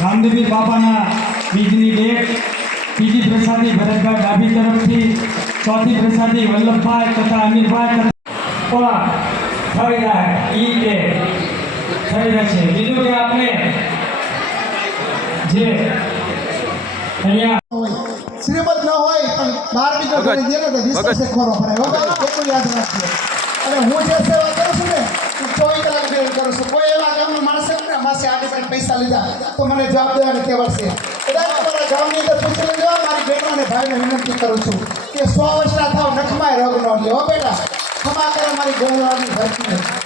रामदेवी बाबा ना बिजली डेट ત્રીજી પ્રસાદી ભરતભાઈ ડાબી તરફથી ચોથી પ્રસાદી વલ્લભભાઈ તથા અમીરભાઈ તથા થઈ રહ્યા ઈ કે થઈ રહેશે. બીજું કે આપણે જે અહીંયા હોય શ્રીમદ ન હોય પણ બાર બીજો કરી દે ને તો વીસ ખોરો ભરાય એટલું યાદ રાખજો. અને હું જે સેવા કરું છું ને ચોવીસ કલાક બેન કરું છું. કોઈ એવા ગામના માણસે ને માસે આડી પણ પૈસા લીધા તો મને જવાબ દેવાની કહેવાશે છે. કદાચ ગામની અંદર પૂછી લેજો મારી બહેનો અને ભાઈને વિનંતી કરું છું કે સો વર્ષના થાવ નખમાય રોગ ન લ્યો બેટા. ક્ષમા કરો, મારી ગૌરવાની ધરતી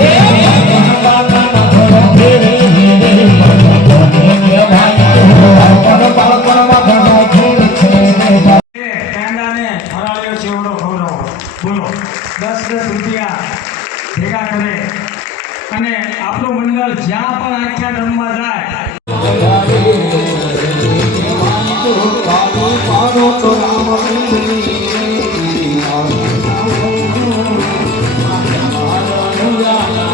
Yeah. ફરાળ્યો ચેવડો ખવડાવો બોલો, દસ દસ રૂપિયા ભેગા કરે. અને આપણું મંડળ જ્યાં પણ આખ્યા રમવા જાય.